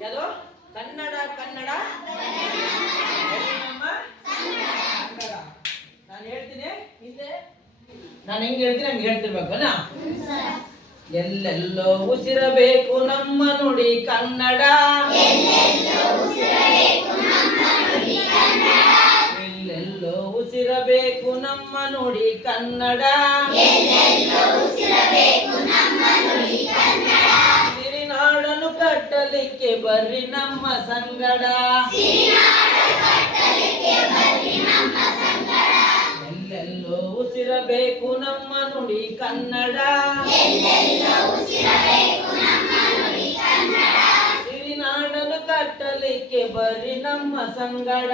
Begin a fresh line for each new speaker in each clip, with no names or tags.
ಯಾವುದು? ಕನ್ನಡ ಕನ್ನಡ? ಕನ್ನಡ. ನಾನು ಹೇಳ್ತೀನಿ, ಹಿಂದೆ. ನಾನು ಹೆಂಗ್ ಹೇಳ್ತೀನಿ, ಹಂಗೆ ಹೇಳ್ತಿರ್ಬೇಕನಾ ಎಲ್ಲೆಲ್ಲೋ ಉಸಿರಬೇಕು ನಮ್ಮ ನುಡಿ ಕನ್ನಡ. ಎಲ್ಲೆಲ್ಲೋ ಉಸಿರಬೇಕು ನಮ್ಮ ನುಡಿ ಕನ್ನಡ. ಕಟ್ಟಲಿಕ್ಕೆ ಬರ್ರಿ ನಮ್ಮ ಸಂಗಡ. ಎಲ್ಲೆಲ್ಲೋ ಉಸಿರಬೇಕು ನಮ್ಮ ನುಡಿ ಕನ್ನಡ. ಸಿರಿನಾಡನ್ನು ಕಟ್ಟಲಿಕ್ಕೆ ಬರ್ರಿ ನಮ್ಮ ಸಂಗಡ.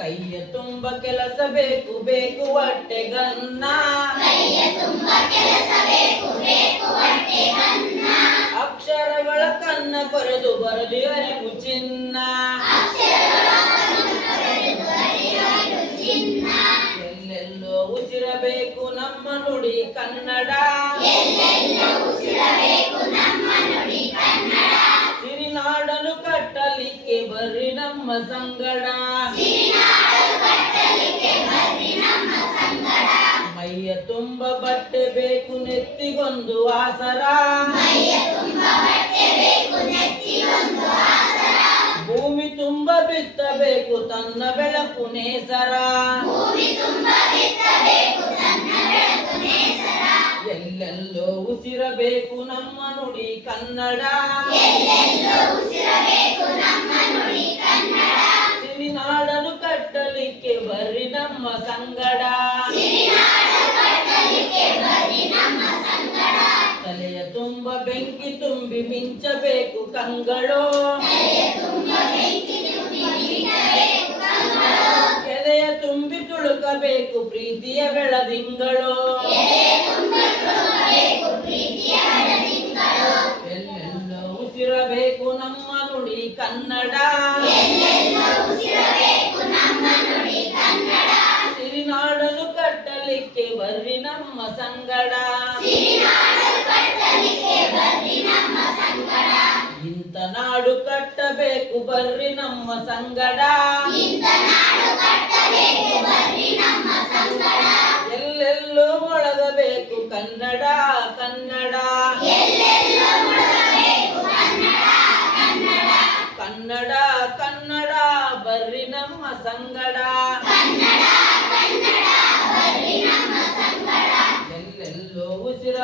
ಕೈಯ ತುಂಬ ಕೆಲಸ ಬೇಕು ಬೇಕು ಹೊಟ್ಟೆಗನ್ನ ಅಕ್ಷರಗಳ ಕನ್ನ ಕೊರೆದು ಬರಲಿ ಅರಿವು ಚಿನ್ನ. ಎಲ್ಲೆಲ್ಲೋ ಉಸಿರಬೇಕು ನಮ್ಮ ನುಡಿ ಕನ್ನಡ. ಕಟ್ಟಲಿಕ್ಕೆ ಬರ್ರಿ ನಮ್ಮ ಸಂಗಡ. ಮೈಯ ತುಂಬ ಬಟ್ಟೆ ಬೇಕು ನೆತ್ತಿಗೊಂದು ಆಸರ. ಭೂಮಿ ತುಂಬ ಬಿತ್ತಬೇಕು ತನ್ನ ಬೆಳಕು ನೇಸರ. ಎಲ್ಲೆಲ್ಲೋ ಉಸಿರಬೇಕು ನಮ್ಮ ನುಡಿ ಕನ್ನಡ. ಸಂಗಡ. ತಲೆಯ ತುಂಬ ಬೆಂಕಿ ತುಂಬಿ ಮಿಂಚಬೇಕು ಕಂಗಳು. ಎದೆಯ ತುಂಬಿ ತುಳುಕಬೇಕು ಪ್ರೀತಿಯ ಬೆಳದಿಂಗಳು. ಎಲ್ಲೆಲ್ಲ ಉಸಿರಬೇಕು ನಮ್ಮ ನುಡಿ ಕನ್ನಡ. ಕಟ್ಟಲಿಕ್ಕೆ ಬರ್ರಿ ನಮ್ಮ ಸಂಗಡ. ಇಂಥ ನಾಡು ಕಟ್ಟಬೇಕು ಬರ್ರಿ ನಮ್ಮ ಸಂಗಡ. ಎಲ್ಲೆಲ್ಲೂ ಮೊಳಗಬೇಕು ಕನ್ನಡ ಕನ್ನಡ. ಕನ್ನಡ ಕನ್ನಡ, ಬರ್ರಿ ನಮ್ಮ ಸಂಗಡ.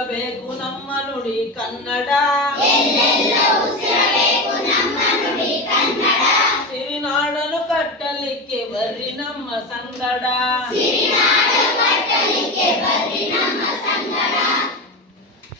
ఉసిరవేగు నమ్మనుడి కన్నడ. సిరినాడను కట్టలిక్కి వర్రి నమ్మ సంగడ